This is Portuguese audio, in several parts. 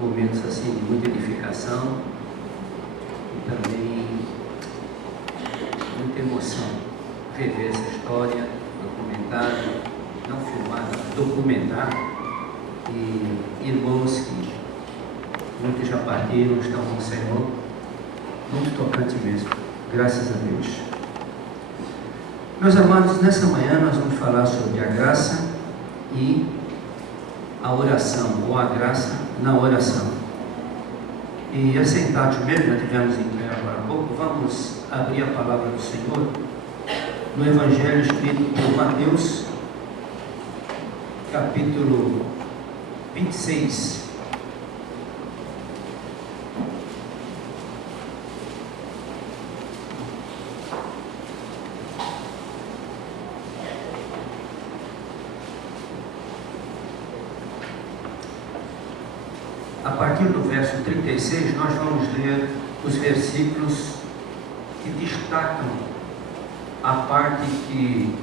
momentos assim de muita edificação e também muita emoção. Rever essa história, documentar, não filmar, documentar, e irmãos que muitos já partiram, estão com o Senhor, muito tocante mesmo, graças a Deus. Meus amados, nessa manhã nós vamos falar sobre a graça e a oração, ou a graça na oração. E assentados mesmo, já tivemos em pé agora há pouco, vamos abrir a palavra do Senhor no Evangelho escrito por Mateus, capítulo 26. A partir do verso 36, nós vamos ler os versículos que destacam a parte que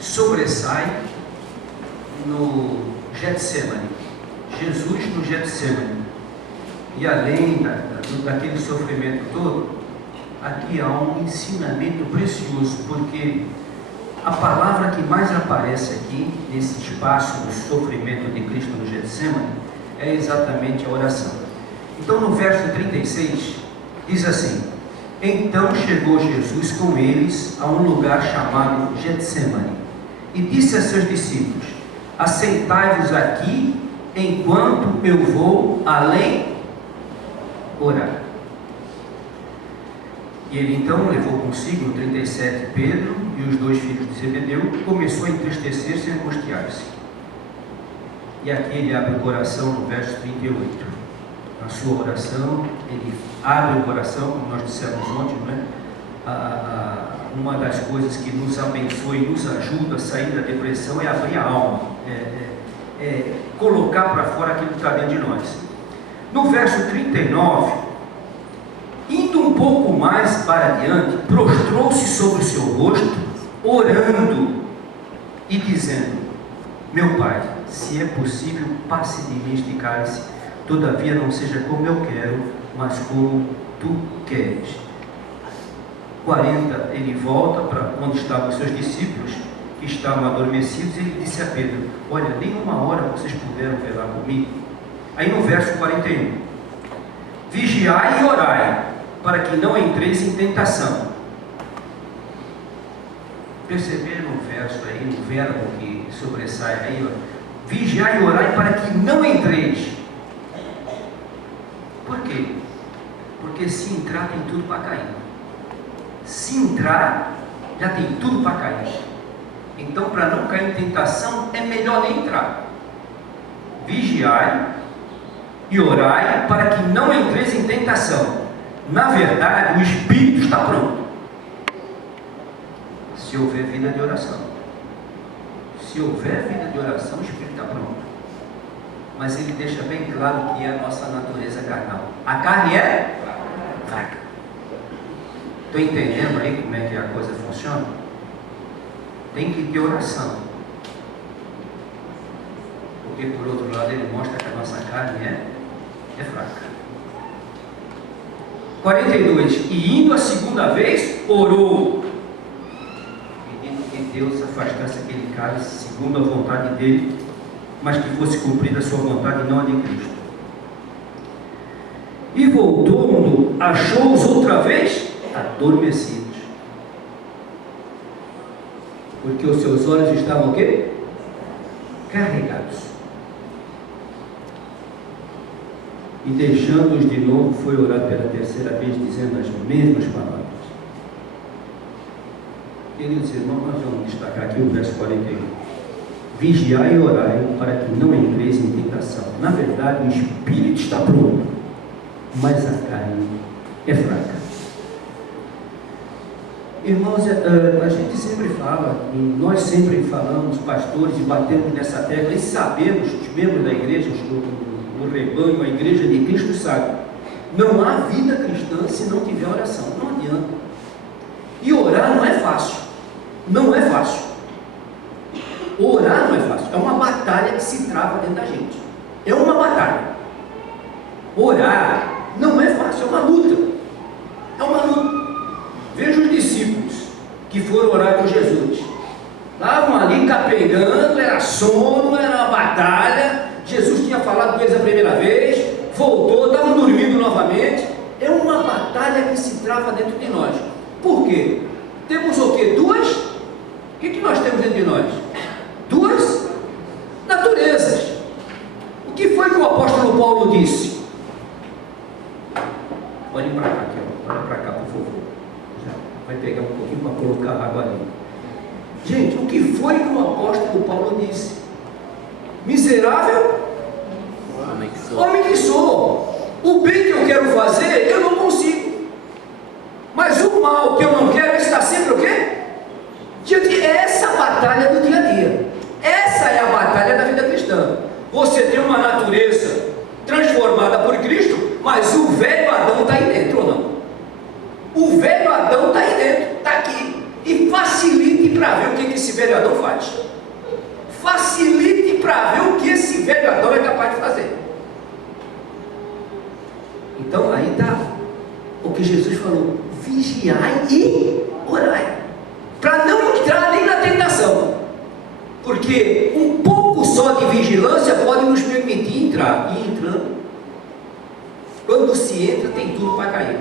sobressai no Getsemane. Jesus no Getsemane. E além daquele sofrimento todo, aqui há um ensinamento precioso, porque a palavra que mais aparece aqui, nesse espaço do sofrimento de Cristo no Getsemane, é exatamente a oração. Então, no verso 36, diz assim: então chegou Jesus com eles a um lugar chamado Getsemane, e disse a seus discípulos: assentai-vos aqui, enquanto eu vou além orar. E ele então levou consigo, no 37, Pedro e os dois filhos de Zebedeu, começou a entristecer-se e angustiar-se. E aqui ele abre o coração no verso 38. Na sua oração, ele abre o coração, como nós dissemos ontem, não é? Uma das coisas que nos abençoa e nos ajuda a sair da depressão é abrir a alma, colocar para fora aquilo que está dentro de nós. No verso 39, indo um pouco mais para adiante, prostrou-se sobre o seu rosto, orando e dizendo: meu Pai, se é possível, passe de mim este cálice, todavia não seja como eu quero, mas como tu queres. 40, ele volta para onde estavam os seus discípulos, que estavam adormecidos, e ele disse a Pedro: olha, nem uma hora vocês puderam velar comigo. Aí no verso 41, vigiai e orai, para que não entreis em tentação. Perceberam no verso aí, no verbo que sobressai aí, ó, vigiai e orai para que não entreis. Por quê? Porque se entrar tem tudo para cair. Se entrar, já tem tudo para cair. Então, para não cair em tentação, é melhor nem entrar. Vigiai e orai para que não entreis em tentação. Na verdade, o espírito está pronto, se houver vida de oração. Se houver vida de oração, o espírito está pronto. Mas ele deixa bem claro que é a nossa natureza carnal. A carne é fraca. Estou entendendo aí como é que a coisa funciona? Tem que ter oração, porque por outro lado ele mostra que a nossa carne é fraca. 42, e indo a segunda vez, orou, pedindo que Deus afastasse aquele cálice segundo a vontade dele, mas que fosse cumprida a sua vontade e não a de Cristo. E voltando, achou-os outra vez adormecidos, porque os seus olhos estavam o quê? Carregados. E deixando-os de novo, foi orar pela terceira vez, dizendo as mesmas palavras. Queridos irmãos, nós vamos destacar aqui o verso 41. Vigiai e orai para que não entreis em tentação. Na verdade, o espírito está pronto, mas a carne é fraca. Irmãos, a gente sempre fala, e nós sempre falamos, pastores, e batemos nessa tecla, e sabemos, os membros da igreja, o rebanho, a igreja de Cristo sabe, não há vida cristã se não tiver oração, não adianta. E orar não é fácil, não é fácil. Orar não é fácil, é uma batalha que se trava dentro da gente. É uma batalha. Orar não é fácil, é uma luta. É uma luta. Veja os discípulos que foram orar com Jesus. Estavam ali capengando, era sono, era uma batalha. Jesus tinha falado com eles a primeira vez, voltou, estavam dormindo novamente. É uma batalha que se trava dentro de nós. Por quê? Temos o quê? Duas? O que nós temos dentro de nós? Duas naturezas. O que foi que o apóstolo Paulo disse? Olhem para cá, olha para cá, por favor. Já vai pegar um pouquinho para colocar água ali. Gente, o que foi que o apóstolo Paulo disse? Miserável homem que sou. O bem que eu quero fazer, eu não consigo. Mas o mal que eu não quero está sempre o quê? Essa batalha do dia a dia. Essa é a batalha da vida cristã. Você tem uma natureza transformada por Cristo, mas o velho Adão está aí dentro ou não? O velho Adão está aí dentro, está aqui. E facilite para ver o que esse velho Adão faz. Facilite para ver o que esse velho Adão é capaz de fazer. Então aí está o que Jesus falou: vigiai e orai, para não entrar nem na tentação, porque um pouco só de vigilância pode nos permitir entrar, e entrando, quando se entra tem tudo para cair.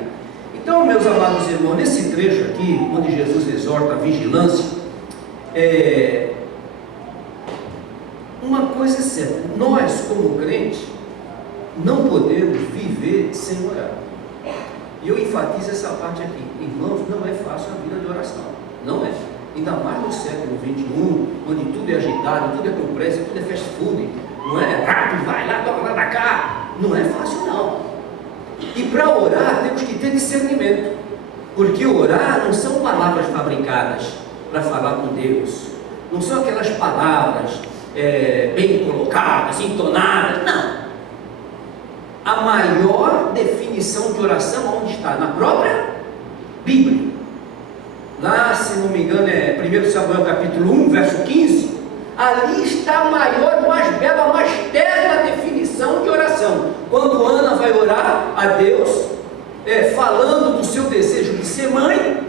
Então, meus amados irmãos, nesse trecho aqui, onde Jesus exorta a vigilância, uma coisa é certa: nós como crentes não podemos viver sem orar. E eu enfatizo essa parte aqui. Irmãos, não é fácil a vida de oração. Não é. Ainda mais no século XXI, onde tudo é agitado, tudo é com pressa, tudo é fast food. Não é rápido, vai lá, toma lá da cá. Não é fácil, não. E para orar, temos que ter discernimento. Porque orar não são palavras fabricadas para falar com Deus. Não são aquelas palavras bem colocadas, entonadas. Não. A maior definição de oração onde está? Na própria Bíblia. Lá, se não me engano, é 1 Samuel capítulo 1, verso 15. Ali está a maior, mais bela, mais terna definição de oração. Quando Ana vai orar a Deus, falando do seu desejo de ser mãe,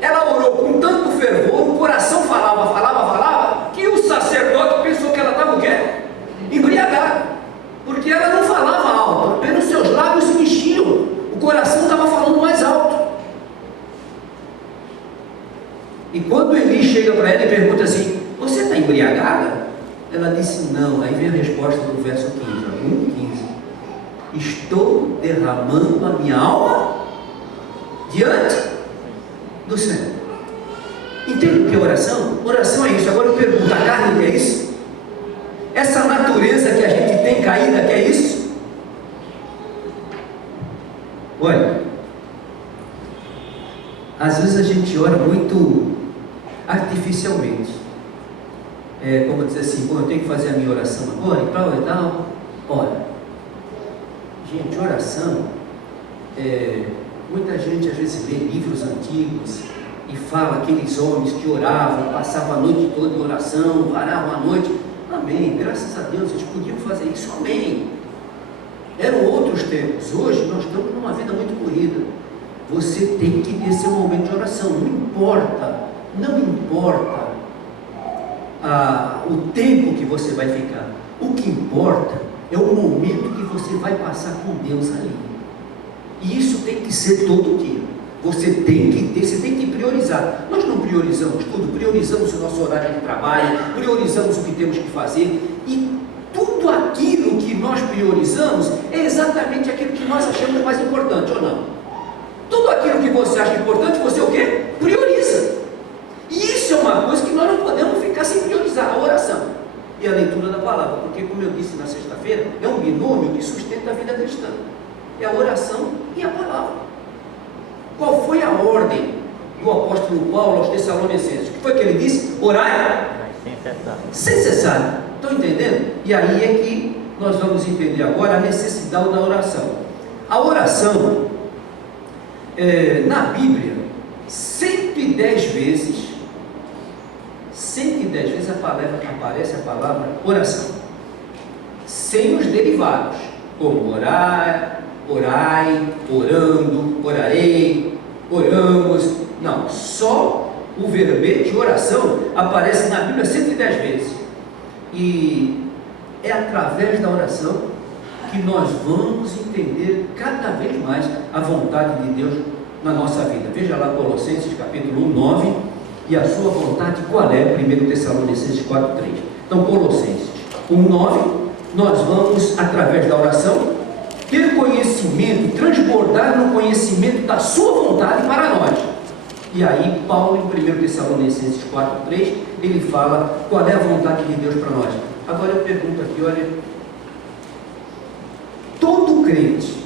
ela orou com tanto fervor, o coração falava, que o sacerdote pensou que ela estava o quê? Embriagada. Porque ela não falava alto, apenas seus lábios se mexiam, o coração estava falando mais alto. E quando Eli chega para ela e pergunta assim: você está embriagada? Ela disse: não. Aí vem a resposta do verso 15, 1:15: estou derramando a minha alma diante do Senhor. Entende o que é oração? Oração é isso. Agora eu pergunto: a carne quer isso? Essa natureza que a gente tem caída quer isso? Olha, às vezes a gente ora muito artificialmente. Como dizer assim: bom, eu tenho que fazer a minha oração agora e tal e tal. Ora, gente, oração, muita gente às vezes lê livros antigos e fala aqueles homens que oravam, passavam a noite toda em oração, varavam a noite. Amém, graças a Deus, eles podiam fazer isso, amém. Eram outros tempos. Hoje nós estamos numa vida muito corrida. Você tem que ter seu momento de oração. Não importa o tempo que você vai ficar. O que importa é o momento que você vai passar com Deus ali. E isso tem que ser todo dia. Você tem que priorizar. Nós não priorizamos tudo, priorizamos o nosso horário de trabalho, priorizamos o que temos que fazer, e tudo aquilo que nós priorizamos é exatamente aquilo que nós achamos mais importante, ou não? Tudo aquilo que você acha importante, você o quê? Prioriza. E isso é uma coisa que nós não podemos ficar sem priorizar: a oração e a leitura da palavra, porque, como eu disse na sexta-feira, é um binômio que sustenta a vida cristã. É a oração e a palavra. Qual foi a ordem do apóstolo Paulo aos Tessalonicenses? O que foi que ele disse? Orai sem cessar. Estão entendendo? E aí é que nós vamos entender agora a necessidade da oração. A oração, na Bíblia, 110 vezes aparece a palavra oração. sem os derivados, como orar, orai, orando, orarei, oramos. Não, só o verbete oração aparece na Bíblia 110 vezes. E é através da oração que nós vamos entender cada vez mais a vontade de Deus na nossa vida. Veja lá Colossenses capítulo 1, 9, e a sua vontade qual é? 1 Tessalonicenses 4, 3. Então Colossenses 1, 9, nós vamos através da oração ter conhecimento, transbordar no conhecimento da sua vontade para nós. E aí Paulo em 1 Tessalonicenses 4, 3, ele fala qual é a vontade de Deus para nós. Agora eu pergunto aqui, olha, todo crente,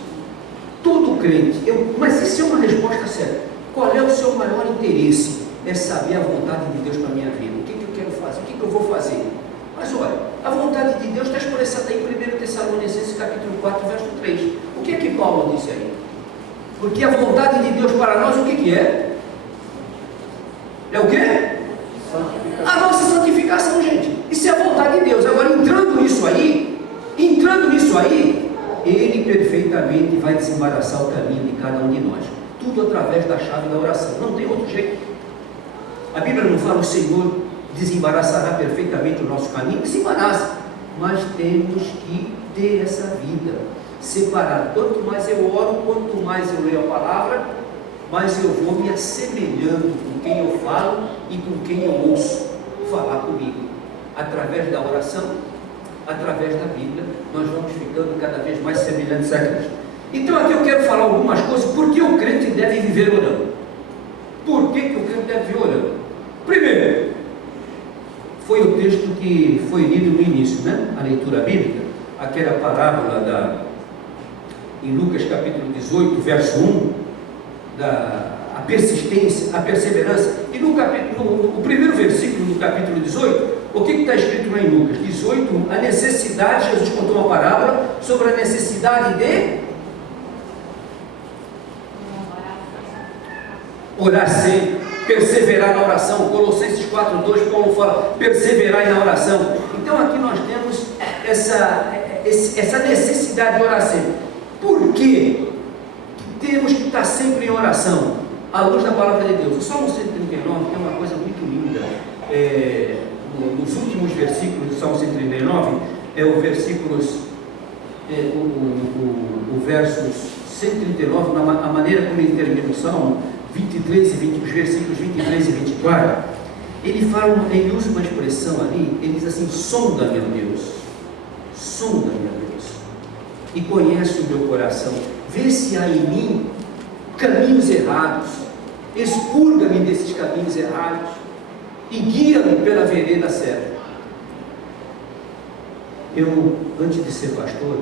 mas isso é uma resposta séria. Qual é o seu maior interesse? É saber a vontade de Deus para a minha vida. O que eu quero fazer? O que eu vou fazer? Mas olha, a vontade de Deus está expressada em 1 Tessalonicenses capítulo 4, verso 3. O que é que Paulo disse aí? Porque a vontade de Deus para nós, o que é? É o quê? A nossa santificação, gente. Isso é a vontade de Deus. Agora, entrando nisso aí, Ele perfeitamente vai desembaraçar o caminho de cada um de nós. Tudo através da chave da oração. Não tem outro jeito. A Bíblia não fala o Senhor desembaraçará perfeitamente o nosso caminho. Desembaraça. Mas temos que ter essa vida separada. Quanto mais eu oro, quanto mais eu leio a palavra, mais eu vou me assemelhando com quem eu falo e com quem eu ouço falar comigo. Através da oração, através da Bíblia, nós vamos ficando cada vez mais semelhantes a Cristo. Então aqui eu quero falar algumas coisas, por que o crente deve viver orando? Por que o crente deve viver orando? Primeiro, foi o texto que foi lido no início, né? A leitura bíblica, aquela parábola em Lucas capítulo 18, verso 1, a persistência, a perseverança. E no primeiro versículo do capítulo 18, o que está escrito lá em Lucas 18? A necessidade, Jesus contou uma parábola sobre a necessidade de orar sempre, perseverar na oração. Colossenses 4, 2, Paulo fala, perseverar na oração. Então aqui nós temos essa necessidade de orar sempre. Por quê? Temos que estar sempre em oração, à luz da palavra de Deus. O Salmo 139 é uma coisa muito linda. Nos últimos versículos do Salmo 139, o verso 139, a maneira como ele termina o Salmo, 23 e os versículos 23 e 24, ele usa uma expressão ali, ele diz assim: sonda-me, Deus, e conhece o meu coração, vê se há em mim caminhos errados, expurga-me desses caminhos errados e guia-me pela vereda certa. Antes de ser pastor,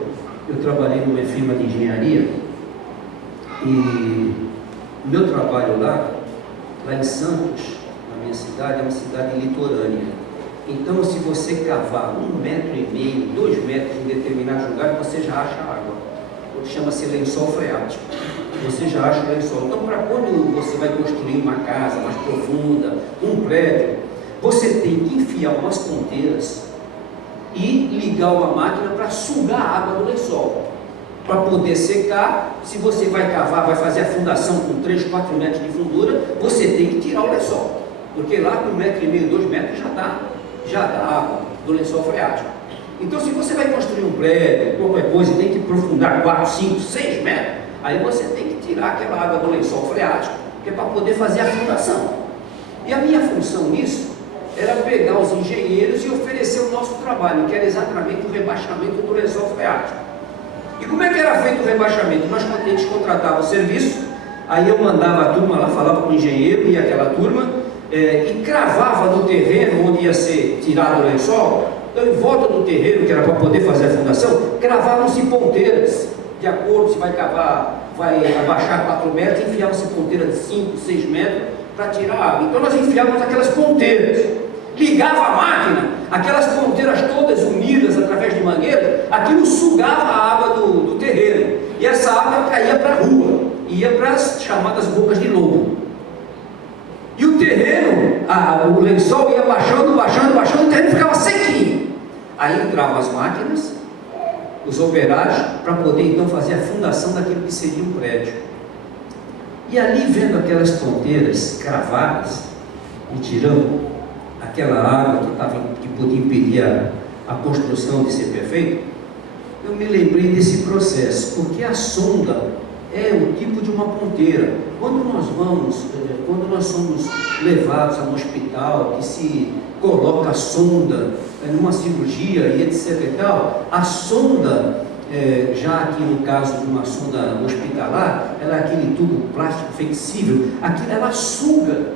eu trabalhei numa firma de engenharia, e o meu trabalho lá em Santos, na minha cidade, é uma cidade litorânea. Então, se você cavar 1,5 metro, 2 metros em determinado lugar, você já acha água. Chama-se lençol freático. Você já acha o lençol. Então, para quando você vai construir uma casa mais profunda, um prédio, você tem que enfiar umas ponteiras e ligar uma máquina para sugar a água do lençol, para poder secar. Se você vai cavar, vai fazer a fundação com 3, 4 metros de fundura, você tem que tirar o lençol, porque lá com 1,5 metro, 2 metros já dá água do lençol freático. Então, se você vai construir um prédio, qualquer coisa, tem que aprofundar 4, 5, 6 metros, aí você tem que tirar aquela água do lençol freático, que é para poder fazer a fundação. E a minha função nisso era pegar os engenheiros e oferecer o nosso trabalho, que era exatamente o rebaixamento do lençol freático. E como é que era feito o rebaixamento? Eles contratavam o serviço, aí eu mandava a turma lá, falava com o engenheiro e aquela turma, e cravava no terreno onde ia ser tirado o lençol. Então, em volta do terreno, que era para poder fazer a fundação, cravavam-se ponteiras, de acordo, se vai cavar, vai abaixar 4 metros, enfiavam-se ponteiras de 5, 6 metros para tirar a água. Então nós enfiávamos aquelas ponteiras, ligava a máquina, aquelas ponteiras todas unidas através de mangueira, aquilo sugava a água do terreno, e essa água caía para a rua, ia para as chamadas bocas de lobo. E o terreno, o lençol ia baixando, o terreno ficava sequinho. Aí entravam as máquinas, os operários, para poder então fazer a fundação daquilo que seria um prédio. E ali, vendo aquelas ponteiras cravadas e tirando aquela água que podia impedir a construção de ser perfeita, eu me lembrei desse processo, porque a sonda é o tipo de uma ponteira. Quando nós somos levados a um hospital que se coloca a sonda numa cirurgia e etc e tal, a sonda, já aqui no caso de uma sonda hospitalar, ela é aquele tubo plástico flexível, aquilo ela suga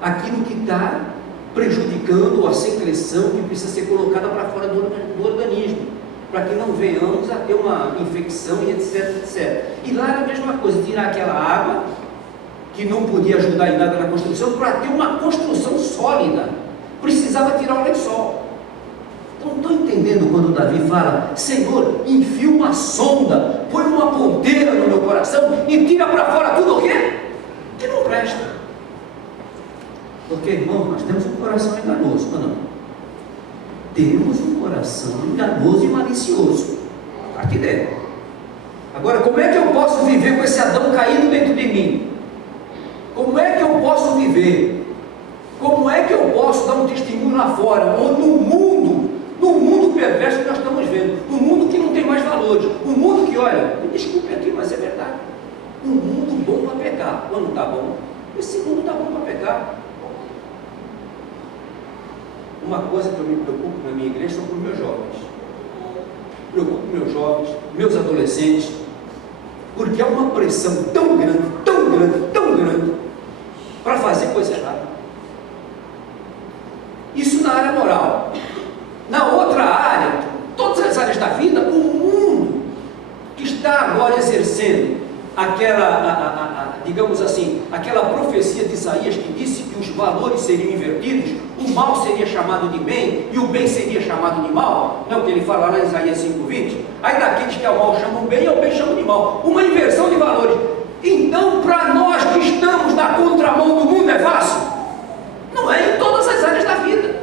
aquilo que está prejudicando a secreção que precisa ser colocada para fora do organismo, para que não venhamos a ter uma infecção e etc, etc. E lá era a mesma coisa, tirar aquela água, que não podia ajudar em nada na construção, para ter uma construção sólida, precisava tirar o lençol. Então, estou entendendo quando Davi fala: Senhor, enfia uma sonda, põe uma ponteira no meu coração e tira para fora tudo o quê? Que não presta. Porque, irmão, nós temos um coração enganoso, não? Temos um coração enganoso e malicioso, está aqui dentro. Agora, como é que eu posso viver com esse Adão caído dentro de mim? Como é que eu posso viver? Como é que eu posso dar um testemunho lá fora, ou no mundo perverso que nós estamos vendo, no mundo que não tem mais valores, um mundo que, olha, me desculpe aqui, mas é verdade, um mundo bom para pecar. Não está bom? Esse mundo está bom para pecar. Uma coisa que eu me preocupo na minha igreja são com meus jovens. Preocupo meus jovens, meus adolescentes, porque há uma pressão tão grande, tão grande, tão grande, para fazer coisa errada. Isso na área moral. Na outra área, todas as áreas da vida, o mundo que está agora exercendo digamos assim, aquela profecia de Isaías que disse que os valores seriam invertidos, o mal seria chamado de bem e o bem seria chamado de mal, não é o que ele fala lá em Isaías 5:20? Aí daqueles que ao mal chamam bem, ao bem chamam de mal, uma inversão de valores. Então, para nós que estamos na contramão do mundo, é fácil? Não é, em todas as áreas da vida.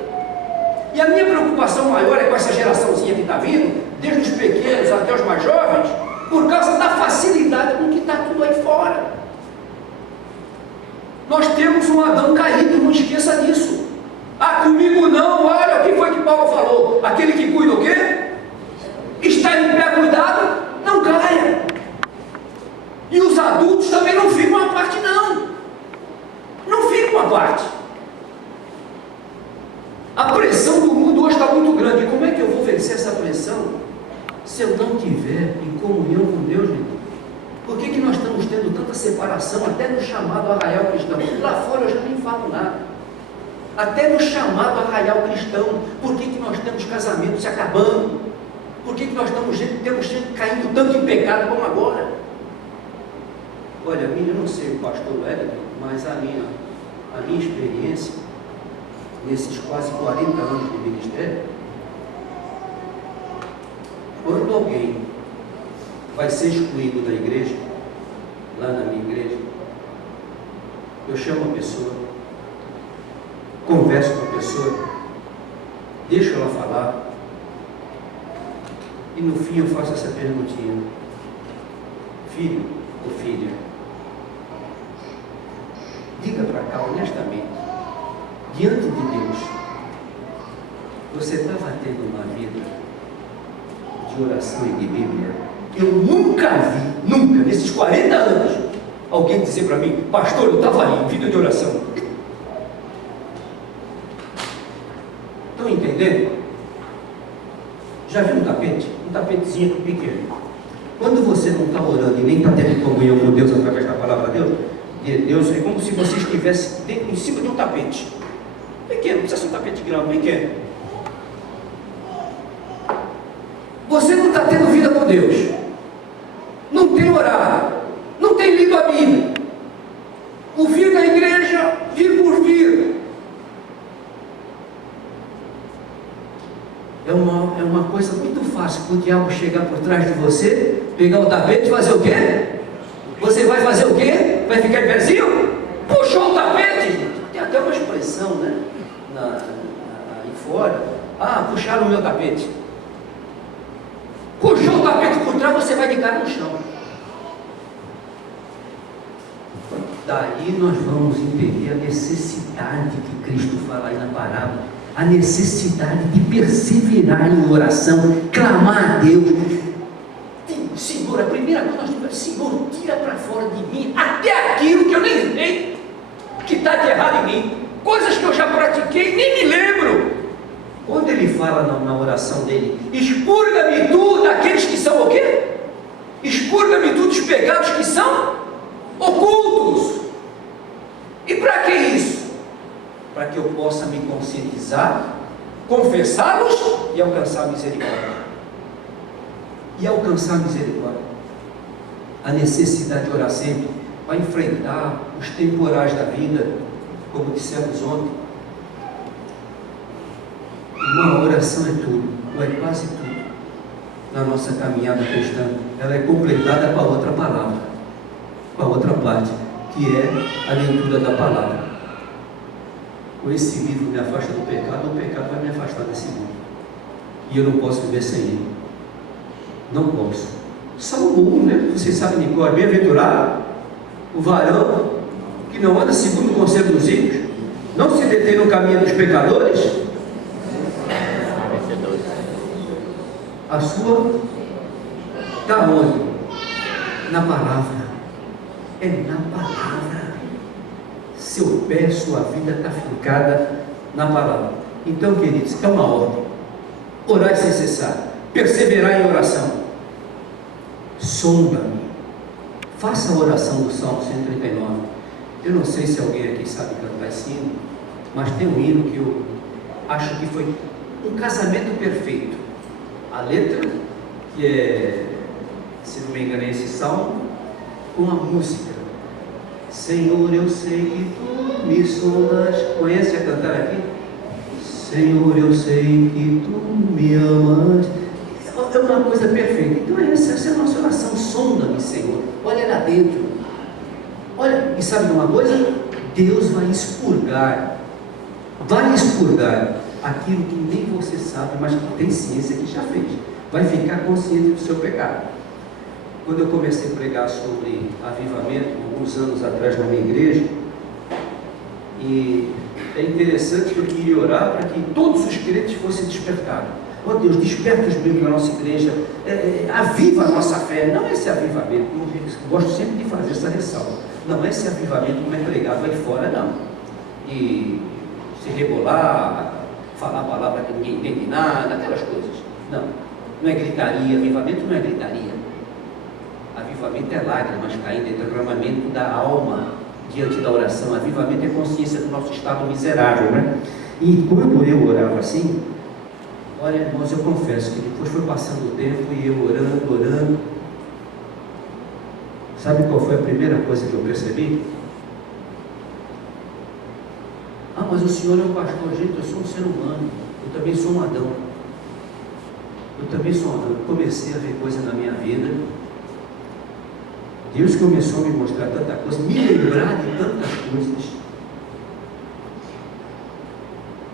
E a minha preocupação maior é com essa geraçãozinha que está vindo, desde os pequenos até os mais jovens, por causa da facilidade com que está tudo aí fora. Nós temos um Adão caído, não esqueça disso. Ah, comigo não, olha o que foi que Paulo falou. Aquele que cuida o quê? Está em pé cuidado, não caia. E os adultos também não ficam à parte, não. Não ficam à parte. A pressão do mundo hoje está muito grande. Como é que eu vou vencer essa pressão se eu não tiver em comunhão com Deus, meu? Por que nós estamos tendo tanta separação, até no chamado arraial cristão? Lá fora eu já nem falo nada. Até no chamado arraial cristão, por que nós temos casamentos se acabando? Por que nós temos gente caindo tanto em pecado como agora? Olha, eu não sei o pastor Wellington, mas a minha experiência, nesses quase 40 anos de ministério, quando alguém vai ser excluído da igreja, lá na minha igreja, eu chamo a pessoa, converso com a pessoa, deixo ela falar, e no fim eu faço essa perguntinha: filho ou filha, diga para cá honestamente, diante de Deus, você estava tendo uma vida de oração e de Bíblia? Eu nunca vi, nunca, nesses 40 anos, alguém dizer para mim: pastor, eu estava ali, vida de oração. Estão entendendo? Já viu um tapete? Um tapetezinho pequeno. Quando você não está orando e nem está tendo comunhão com Deus através da palavra de Deus, é como se você estivesse em cima de um tapete pequeno, não precisa ser um tapete grande, pequeno. Você não está tendo vida com Deus, não tem orado, não tem lido a Bíblia, o vir da igreja, vir por vir, é uma coisa muito fácil para o diabo chegar por trás de você, pegar o tapete e fazer o quê? Você vai fazer o quê? Vai ficar em pezinho? Puxou o tapete. Tem até uma expressão, né? Aí fora: ah, puxaram o meu tapete. você vai de cara no chão. Daí nós vamos entender a necessidade que Cristo fala aí na parábola, a necessidade de perseverar em oração, clamar a Deus. Senhor, a primeira coisa nós temos é: Senhor, tira para fora de mim até aquilo que eu nem sei que está de errado em mim, coisas que eu já pratiquei e nem me lembro. Quando ele fala na oração dele, expurga-me tu daqueles que são o quê? Expurga-me tu dos pecados que são ocultos. E para que isso? Para que eu possa me conscientizar, confessá-los e alcançar a misericórdia. E alcançar a misericórdia. A necessidade de orar sempre para enfrentar os temporais da vida, como dissemos ontem. Uma oração é tudo, ou é quase tudo, na nossa caminhada cristã. Ela é completada com a outra palavra, com a outra parte, que é a leitura da palavra. Ou esse livro me afasta do pecado, ou o pecado vai me afastar desse mundo. E eu não posso viver sem ele. Não posso. Salmo 1, né? Vocês sabem de cor, bem-aventurado o varão que não anda segundo o conselho dos ímpios, não se detém no caminho dos pecadores. A sua está onde? Na palavra. É na palavra. Seu pé, sua vida está fincada na palavra. Então, queridos, é uma ordem: orar sem cessar, perseverar em oração. Sonda-me. Faça a oração do Salmo 139. Eu não sei se alguém aqui sabe cantar esse hino, mas tem um hino que eu acho que foi um casamento perfeito. A letra, que é, se não me engano, é esse salmo, com a música. Senhor, eu sei que tu me sondas. Conhece a cantar aqui? Senhor, eu sei que tu me amas. É uma coisa perfeita. Então essa é a nossa oração. Sonda-me, Senhor. Olha lá dentro. Olha, e sabe de uma coisa? Deus vai expurgar aquilo que nem você sabe, mas que tem ciência que já fez. Vai ficar consciente do seu pecado. Quando eu comecei a pregar sobre avivamento, alguns anos atrás na minha igreja, e é interessante que eu queria orar para que todos os crentes fossem despertados. Ó Deus, desperta os membros da nossa igreja, aviva a nossa fé. Não esse avivamento, eu gosto sempre de fazer essa ressalva, não é esse avivamento como é pregado aí fora, não. E se rebolar, falar a palavra que ninguém entende nada, aquelas coisas. Não é gritaria. Avivamento não é gritaria. Avivamento é lágrimas caindo, é derramamento da alma diante da oração. Avivamento é consciência do nosso estado miserável, né? E quando eu orava assim, olha, irmãos, eu confesso que depois foi passando o tempo e eu orando. Sabe qual foi a primeira coisa que eu percebi? Ah, mas o senhor é um pastor. Gente, eu sou um ser humano. Eu também sou um Adão. Comecei a ver coisa na minha vida. Deus começou a me mostrar tanta coisa, me lembrar de tantas coisas.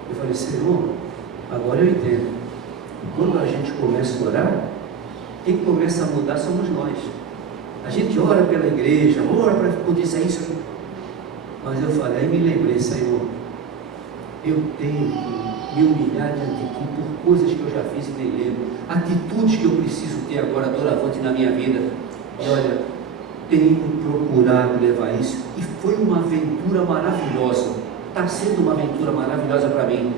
Eu falei: Senhor, agora eu entendo. Quando a gente começa a orar, quem começa a mudar somos nós. A gente ora pela igreja, ora para que aconteça isso. Mas eu falei, aí me lembrei: Senhor, eu tenho que me humilhar diante de Ti por coisas que eu já fiz e nem lembro, atitudes que eu preciso ter agora doravante na minha vida. E olha, tenho procurado levar isso, e foi uma aventura maravilhosa. Está sendo uma aventura maravilhosa para mim.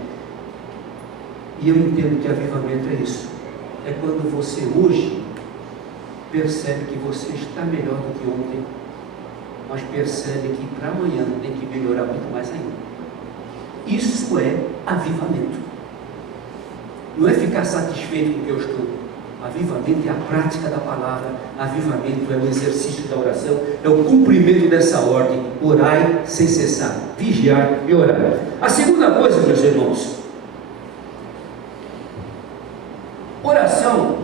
E eu entendo que avivamento é isso. É quando você hoje percebe que você está melhor do que ontem, mas percebe que para amanhã tem que melhorar muito mais ainda. Isso é avivamento. Não é ficar satisfeito com o que eu estou. Avivamento é a prática da palavra. Avivamento é o exercício da oração, é o cumprimento dessa ordem: orai sem cessar, vigiar e orar. A segunda coisa, meus irmãos, oração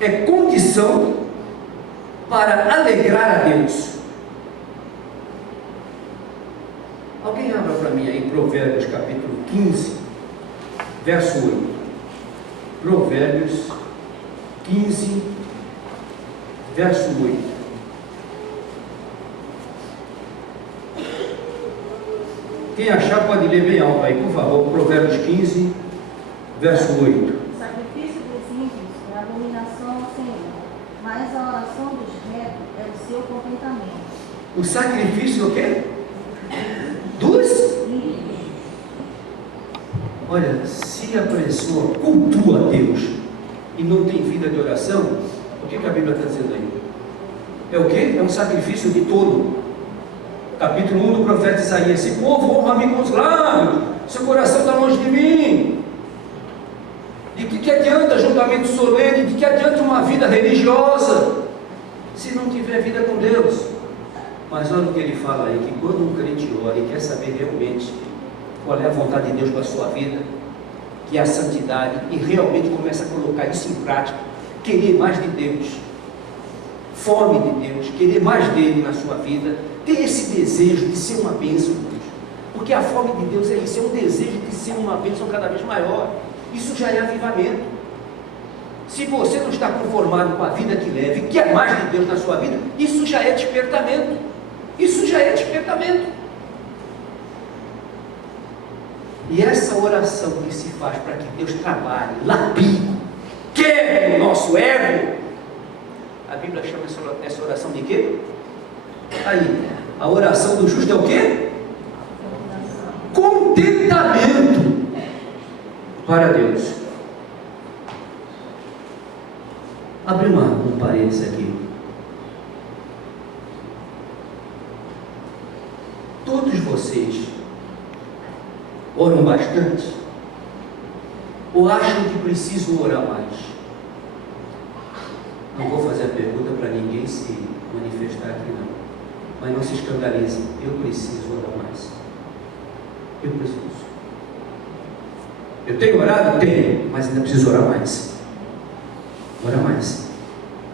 é condição para alegrar a Deus. Alguém abra para mim aí Provérbios capítulo 15, verso 8. Provérbios 15, verso 8. Quem achar pode ler bem alto aí, por favor. Provérbios 15, verso 8. O sacrifício dos ímpios é abominação ao Senhor, mas a oração dos retos é o seu contentamento. O sacrifício o quê? Dos? Olha, se a pessoa cultua a Deus e não tem vida de oração, o que a Bíblia está dizendo aí? É o quê? É um sacrifício de tolo. Capítulo 1 do profeta Isaías: esse povo honra-me com os lábios, seu coração está longe de mim. De que adianta julgamento solene? De que adianta uma vida religiosa se não tiver vida com Deus? Mas olha o que ele fala aí, que quando um crente ora e quer saber realmente qual é a vontade de Deus para a sua vida, que é a santidade, e realmente começa a colocar isso em prática, querer mais de Deus, fome de Deus, querer mais dele na sua vida, ter esse desejo de ser uma bênção de Deus, porque a fome de Deus é isso, é um desejo de ser uma bênção cada vez maior. Isso já é avivamento. Se você não está conformado com a vida que leva e quer mais de Deus na sua vida, isso já é despertamento. Isso já é despertamento. E essa oração que se faz para que Deus trabalhe, lapide, quebre o nosso ego, a Bíblia chama essa oração de quê? Aí, a oração do justo é o quê? Contentamento para Deus. Abre um parênteses aqui. Todos vocês oram bastante? Ou acham que precisam orar mais? Não vou fazer a pergunta para ninguém se manifestar aqui não. Mas não se escandalizem. Eu preciso orar mais. Eu preciso. Eu tenho orado? Tenho, mas ainda preciso orar mais. Orar mais.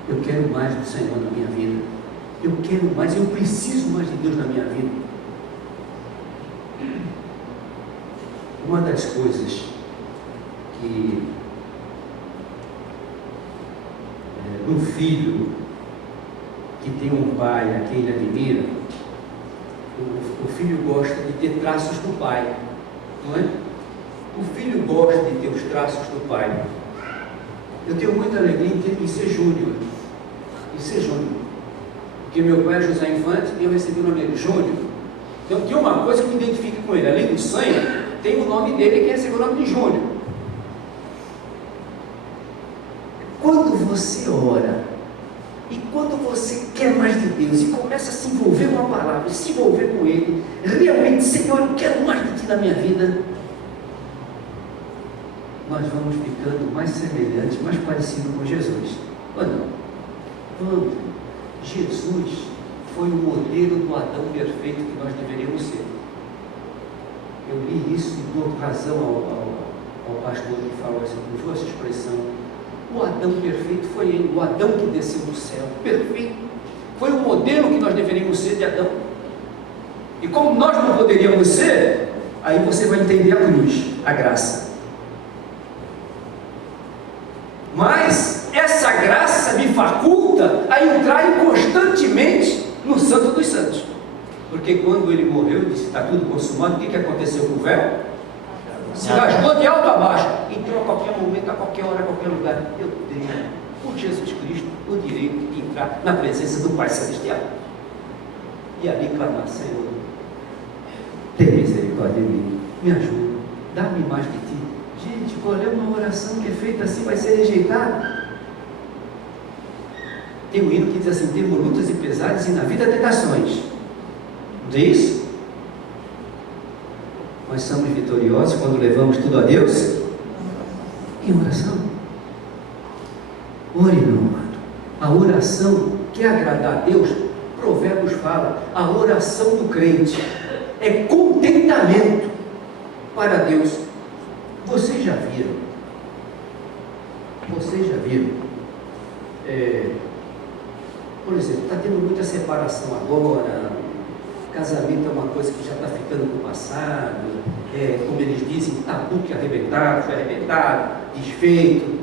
Eu quero mais do Senhor na minha vida. Eu quero mais, eu preciso mais de Deus na minha vida. Uma das coisas que um filho que tem um pai a quem ele admira, o filho gosta de ter traços do pai, não é? O filho gosta de ter os traços do pai. Eu tenho muita alegria em ser Júnior. Em ser Júnior. Porque meu pai é José Infante e eu recebi o nome dele, Júnior. Então tem uma coisa que me identifica com ele. Além do sangue, tem o nome dele que recebeu o nome de Júnior. Quando você ora e quando você quer mais de Deus e começa a se envolver com a palavra, se envolver com Ele, realmente, Senhor, eu quero mais de Ti na minha vida, nós vamos ficando mais semelhantes, mais parecidos com Jesus. Ou não? Vamos. Jesus foi o modelo do Adão perfeito que nós deveríamos ser. Eu li isso e dou razão ao pastor que falou essa, usou essa expressão. O Adão perfeito foi ele, o Adão que desceu do céu, perfeito. Foi o modelo que nós deveríamos ser de Adão. E como nós não poderíamos ser, aí você vai entender a cruz, a graça. Mas essa graça me faculta a entrar constantemente no Santo dos Santos. Porque quando ele morreu, disse, está tudo consumado, o que aconteceu com o véu? Se rasgou de alto a baixo. Então a qualquer momento, a qualquer hora, a qualquer lugar, eu tenho, por Jesus Cristo, o direito de entrar na presença do Pai Celestial. E ali clamar, Senhor, tem misericórdia de mim, me ajuda, dá-me mais de Ti. Gente, qual é uma oração que é feita assim, vai ser rejeitada? Tem um hino que diz assim, temos lutas e pesares e na vida tentações. Não é isso? Nós somos vitoriosos quando levamos tudo a Deus em oração. Ore, meu amado. A oração que agradar a Deus, Provérbios fala, a oração do crente é contentamento para Deus. Vocês já viram? Por exemplo, está tendo muita separação agora, casamento é uma coisa que já está ficando no passado, como eles dizem, tabu que arrebentado, foi arrebentado, desfeito.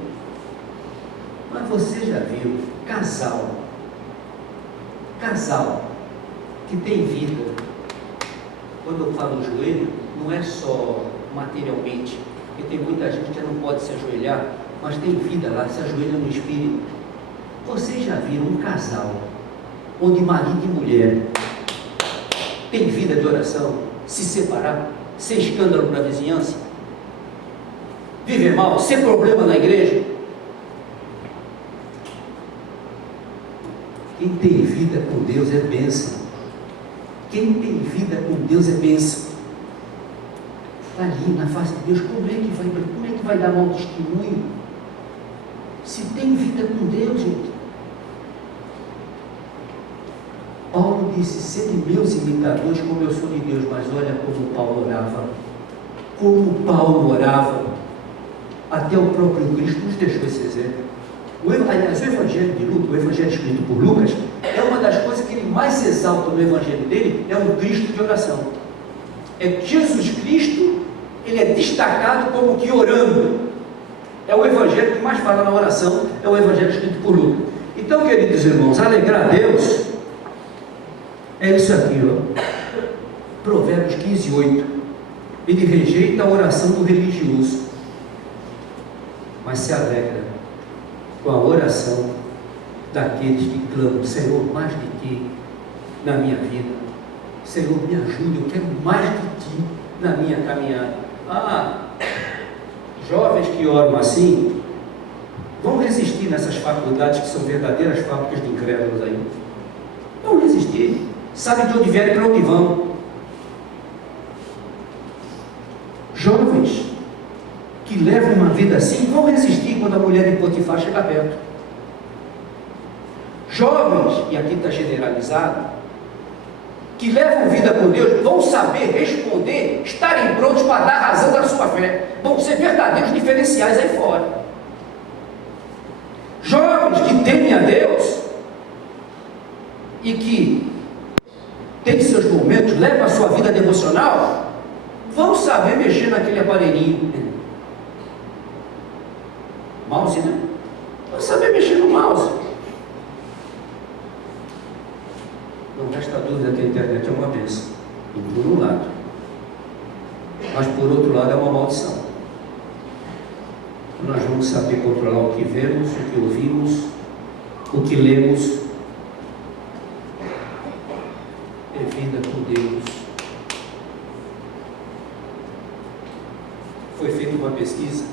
Mas você já viu casal que tem vida? Quando eu falo joelho, não é só materialmente, porque tem muita gente que não pode se ajoelhar, mas tem vida lá, se ajoelha no espírito. Vocês já viram um casal onde marido e mulher tem vida de oração, se separar, ser escândalo na vizinhança, viver mal, ser problema na igreja? Quem tem vida com Deus é bênção. Quem tem vida com Deus é bênção. Está ali na face de Deus, como é que vai dar mau testemunho? Se tem vida com Deus, gente. Paulo disse: sede meus imitadores como eu sou de Deus. Mas olha como Paulo orava. Como Paulo orava. Até o próprio Cristo nos deixou esse exemplo. Aliás, o Evangelho de Lucas, o Evangelho escrito por Lucas, é uma das coisas que ele mais exalta no Evangelho dele, é um Cristo de oração. É que Jesus Cristo, ele é destacado como que orando. É o Evangelho que mais fala na oração, é o Evangelho escrito por Lucas. Então, queridos irmãos, alegrar a Deus é isso aqui, ó. Provérbios 15:8. Ele rejeita a oração do religioso, mas se alegra com a oração daqueles que clamam: Senhor, mais de Ti na minha vida. Senhor, me ajude, eu quero mais de Ti na minha caminhada. Jovens que oram assim, vão resistir nessas faculdades que são verdadeiras fábricas de incrédulos aí. Vão resistir. Sabem de onde vieram e para onde vão. Jovens que levam uma vida assim, vão resistir quando a mulher de Potifar chegar perto. Jovens, e aqui está generalizado, que levam vida com Deus, vão saber responder, estarem prontos para dar razão da sua fé, vão ser verdadeiros diferenciais aí fora. Jovens que temem a Deus e que têm seus momentos, levam a sua vida devocional, vão saber mexer naquele aparelhinho. Mouse, né? Vão saber mexer no mouse. Não resta dúvida que a internet é uma bênção, por um lado, mas por outro lado é uma maldição. Nós vamos saber controlar o que vemos, o que ouvimos, o que lemos. É vida com Deus. Foi feita uma pesquisa,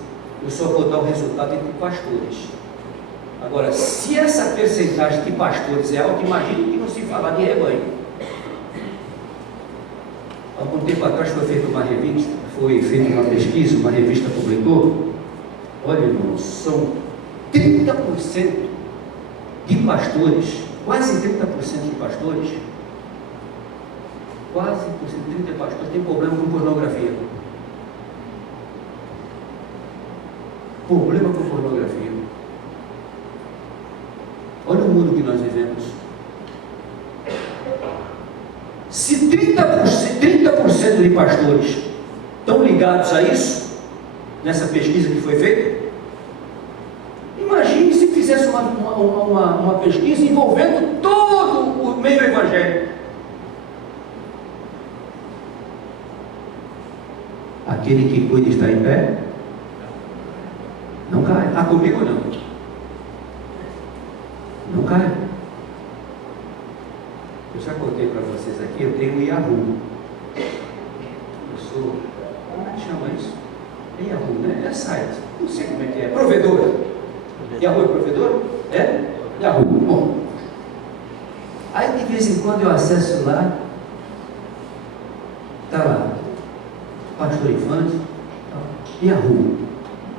eu só vou dar o resultado entre pastores. Agora, se essa percentagem de pastores é alta, imagine que não se fala de rebanho. Algum tempo atrás foi feita uma pesquisa, uma revista publicou. Olha, irmãos, são 30% de pastores, quase 30% de pastores, quase 30% de pastores têm problema com pornografia. Problema com pornografia. Olha o mundo que nós vivemos. Se 30% de pastores estão ligados a isso, nessa pesquisa que foi feita, imagine se fizesse uma pesquisa envolvendo todo o meio evangélico. Aquele que cuida está em pé, não cai. Comigo não. Não cai. Eu já contei para vocês aqui, eu tenho um Yahoo. Eu sou, como é que chama isso? É Yahoo, né? É site. Não sei como é que é. Provedora. Yahoo é provedor? É? Yahoo. Bom. Aí de vez em quando eu acesso lá. Está lá. Pastor Infante. Yahoo.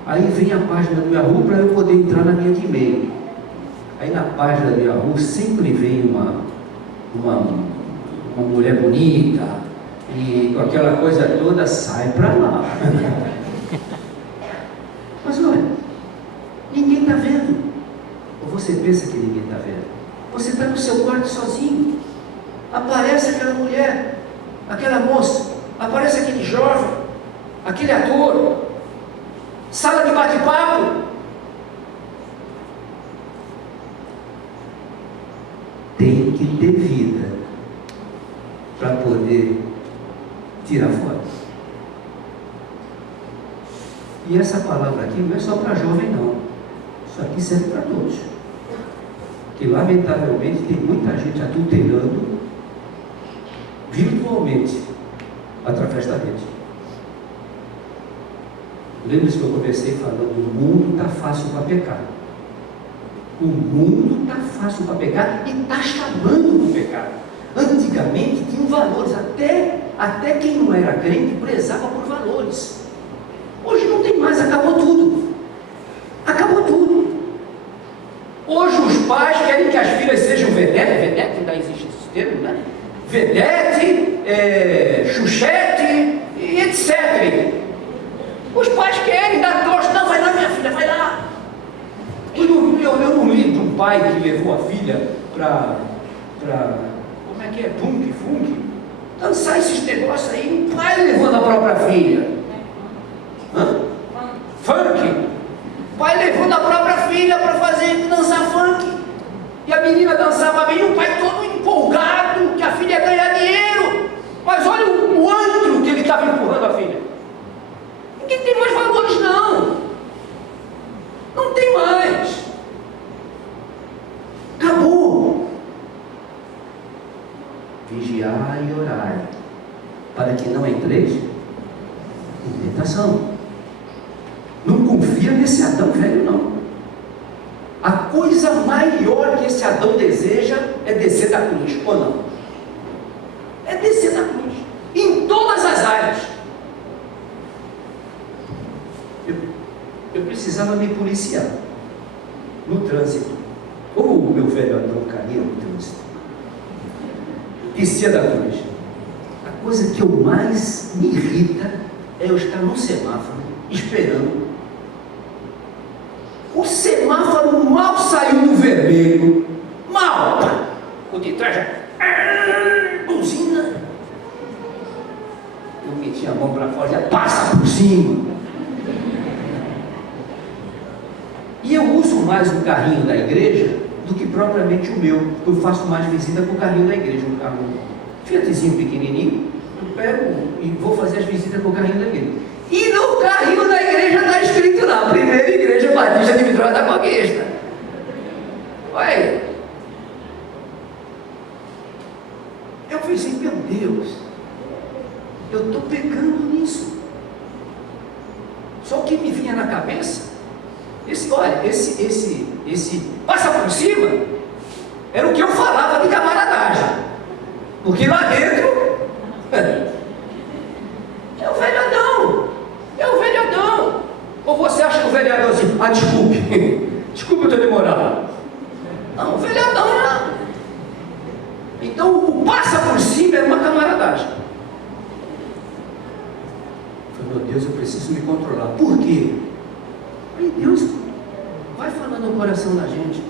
Aí vem a página do Yahoo para eu poder entrar na minha de e-mail. Aí na página do Yahoo sempre vem uma mulher bonita e com aquela coisa toda, sai para lá. Mas olha, ninguém está vendo. Ou você pensa que ninguém está vendo? Você está no seu quarto sozinho. Aparece aquela mulher, aquela moça, aparece aquele jovem, aquele ator, sala de bate-papo. tem que ter vida para poder tirar fora. E essa palavra aqui não é só para jovem, não. Isso aqui serve para todos. Que lamentavelmente tem muita gente adulterando virtualmente através da rede. Lembra-se que eu comecei falando, o mundo está fácil para pecar. O mundo está fácil para pecar e está chamando para pecar. Antigamente tinham valores, até quem não era crente prezava por valores. Hoje não tem mais, acabou tudo. Acabou tudo. Hoje os pais querem que as filhas sejam vedete, ainda existe esse termo, né? Vedete, chuchete e etc. Os pais querem dar troço, não, vai lá minha filha, vai lá. Eu não li de um pai que levou a filha para como é que é, funk, dançar esses negócios aí, o pai levando a própria filha. Funk. O pai levando a própria filha para fazer dançar funk. E a menina dançava bem, o pai todo empolgado, que a filha ia ganhar dinheiro. Mas olha o antro que ele estava empurrando a filha. Ninguém tem mais valores, não. Não tem mais. Acabou. Vigiai e orai, para que não entreis em tentação. Não confia nesse Adão velho, não. A coisa maior que esse Adão deseja é descer da cruz, ou não? É descer da cruz, em todas as áreas. Eu precisava me policiar no trânsito. O meu velho Adão caía no trânsito. Descia da cruz. A coisa que eu mais me irrita é eu estar no semáforo esperando. O semáforo mal saiu do vermelho. Mal! O de trás já. Buzina. Eu meti a mão para fora e já passa por cima. E eu uso mais o carrinho da igreja do que propriamente o meu. Eu faço mais visita com o carrinho da igreja. Um carro Fiatzinho pequenininho. Eu pego e vou fazer as visitas com o carrinho da igreja. E no carrinho da igreja está escrito lá, Primeira Igreja Batista de Vitória da Conquista. Olha, eu pensei, meu Deus, eu estou pecando nisso. Só o que me vinha na cabeça, esse passa por cima, era o que eu falava de camaradagem. Porque lá dentro, é o velho Adão. É o velho Adão. Ou você acha que o velho Adão assim, desculpe eu ter demorado. Não, o velho Adão já. Então o passa por cima era uma camaradagem. Eu falei, meu Deus, eu preciso me controlar. Por quê? Aí Deus vai falando no coração da gente.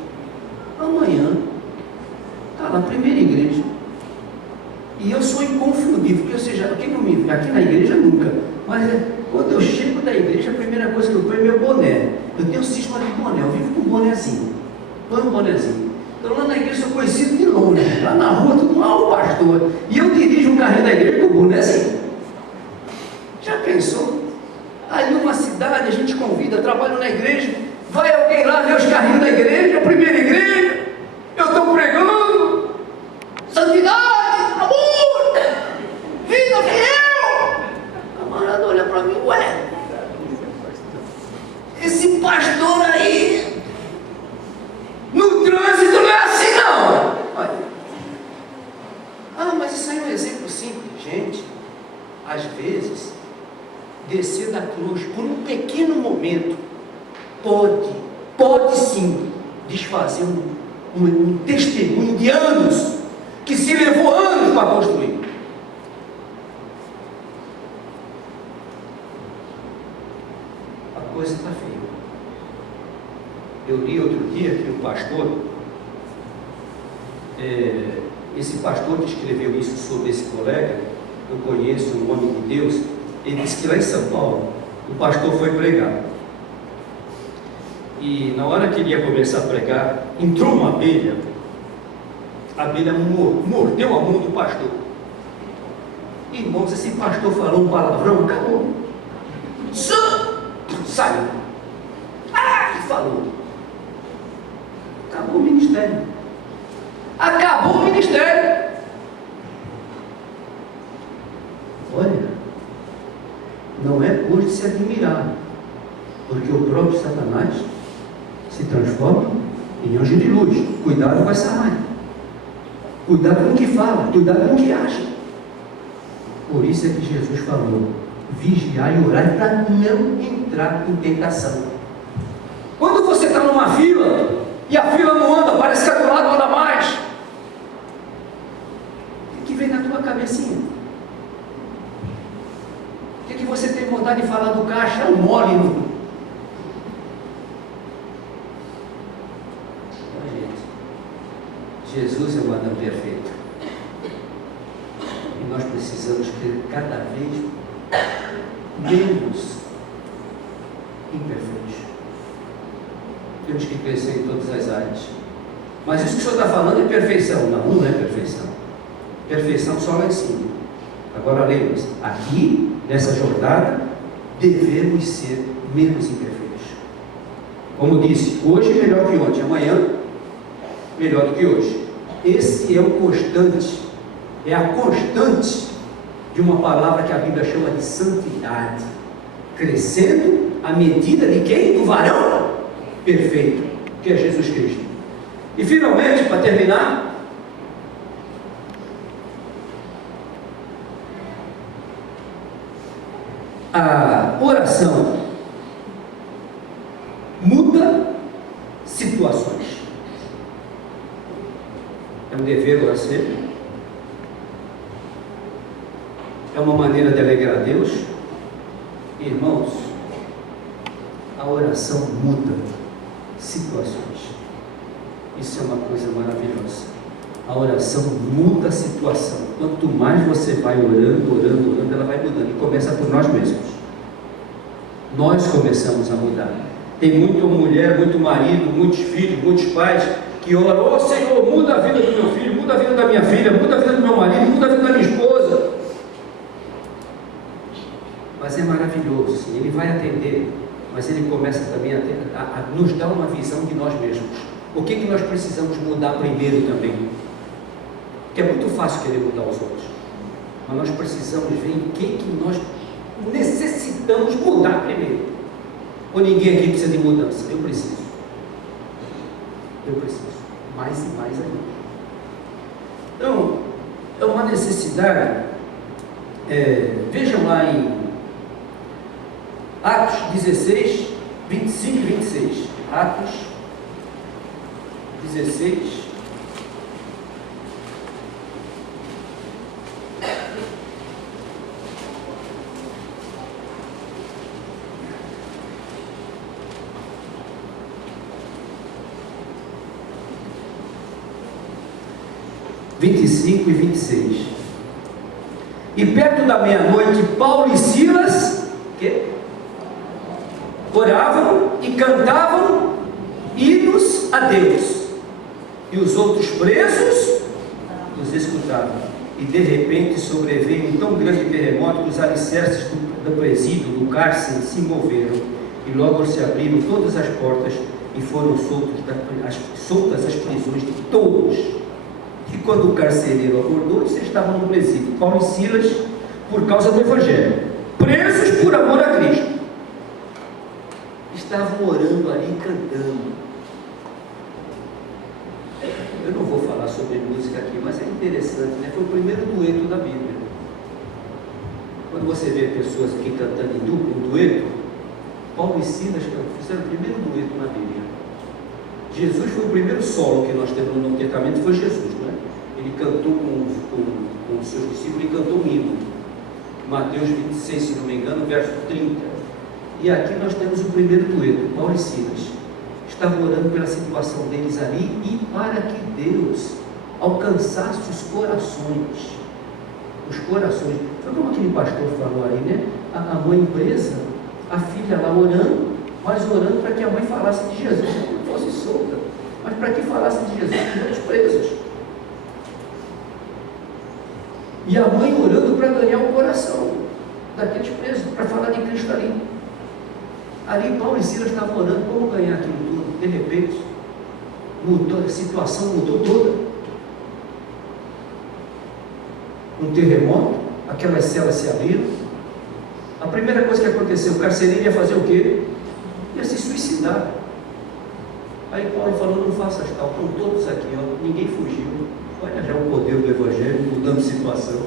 Amanhã está na Primeira Igreja. E eu sou inconfundível, porque, ou seja, quem não me vê aqui na igreja nunca, mas quando eu chego da igreja, a primeira coisa que eu ponho é meu boné. Eu tenho cisma de boné, eu vivo com um bonézinho. Põe um bonézinho. Então lá na igreja eu sou conhecido de longe, lá na rua, tudo mal o pastor. E eu dirijo um carrinho da igreja com o bonézinho. Já pensou? Ali uma cidade, a gente convida, trabalho na igreja, vai alguém lá ver os carrinhos da igreja, a Primeira Igreja, eu estou pregando, santidade. Vida fiel! O camarada olha para mim, ué, esse pastor aí, no trânsito não é assim não. Olha. Mas isso aí é um exemplo simples, gente. Às vezes, descer da cruz por um pequeno momento pode sim desfazer um testemunho de anos, que se levou anos para construir. Coisa está feia. Eu li outro dia que um pastor, esse pastor que escreveu isso sobre esse colega, eu conheço, um homem de Deus, ele disse que lá em São Paulo, o pastor foi pregar. E na hora que ele ia começar a pregar, entrou uma abelha a abelha mordeu a mão do pastor. Irmãos, esse pastor falou um palavrão, acabou. Saiu. Falou. Acabou o ministério. Acabou o ministério. Olha, não é por se admirar, porque o próprio Satanás se transforma em anjo de luz. Cuidado com essa área. Cuidado com o que fala, cuidado com o que acha. Por isso é que Jesus falou: vigiar e orar para não entrar em tentação. Quando você está numa fila e a fila não anda, parece que a do lado anda mais, o que vem na tua cabecinha? O que você tem vontade de falar do caixa? É um mole. Gente, Jesus é o Adão perfeito. E nós precisamos ter cada vez menos imperfeitos. Temos que crescer em todas as áreas. Mas isso que o senhor está falando é perfeição. Não, não é perfeição. Perfeição só lá em cima. Agora lembre-se, aqui, nessa jornada, devemos ser menos imperfeitos. Como disse, hoje é melhor que ontem, amanhã melhor do que hoje. Esse é o constante, é a constante de uma palavra que a Bíblia chama de santidade, crescendo à medida de quem? Do varão perfeito, que é Jesus Cristo. E finalmente, para terminar, a oração muda situações. É um dever orar sempre. É uma maneira de alegrar a Deus. Irmãos, a oração muda situações. Isso é uma coisa maravilhosa. A oração muda a situação. Quanto mais você vai orando, ela vai mudando. E começa por nós mesmos. Nós começamos a mudar. Tem muita mulher, muito marido, muitos filhos, muitos pais que oram: ó Senhor, muda a vida do meu filho, muda a vida da minha filha, muda a vida do meu marido, muda a vida da minha esposa. Mas é maravilhoso, sim, ele vai atender, mas ele começa também a nos dar uma visão de nós mesmos. O que nós precisamos mudar primeiro também? Porque é muito fácil querer mudar os outros, mas nós precisamos ver em que nós necessitamos mudar primeiro. Ou ninguém aqui precisa de mudança? Eu preciso, mais e mais ainda. Então, é uma necessidade. Vejam lá em Atos 16, 25 e 26. Atos 16, e 26. E perto da meia-noite, Paulo e Silas oravam e cantavam hinos a Deus, e os outros presos os escutavam. E de repente sobreveio um tão grande terremoto que os alicerces do presídio, do cárcere, se moveram, e logo se abriram todas as portas e foram soltas as prisões de todos. E quando o carcereiro acordou, eles estavam no presídio, Paulo e Silas, por causa do Evangelho, presos por amor a Cristo. Estavam orando ali, cantando. Eu não vou falar sobre música aqui, mas é interessante, né? Foi o primeiro dueto da Bíblia. Quando você vê pessoas aqui cantando em duplo, um dueto, Paulo e Silas fizeram o primeiro dueto na Bíblia. Jesus foi o primeiro solo que nós temos no Novo Testamento, foi Jesus, não é? Ele cantou com os seus discípulos, ele cantou um hino. Mateus 26, se não me engano, verso 30. E aqui nós temos o primeiro dueto, Paulo e Silas. Estavam orando pela situação deles ali e para que Deus alcançasse os corações. Os corações. Foi como aquele pastor falou aí, né? A mãe presa, a filha lá orando, mas orando para que a mãe falasse de Jesus, não fosse solta, mas para que falasse de Jesus, os outros presos. E a mãe orando para ganhar o coração daqueles presos, para falar de Cristo ali. Ali Paulo e Silas estavam orando como ganhar aquilo tudo. De repente, mudou, a situação mudou toda. Um terremoto, aquelas celas se abriram. A primeira coisa que aconteceu, o carcereiro ia fazer o quê? Ia se suicidar. Aí Paulo falou, não faças tal, estão todos aqui, ó, ninguém fugiu. Olha já o poder do Evangelho mudando situação.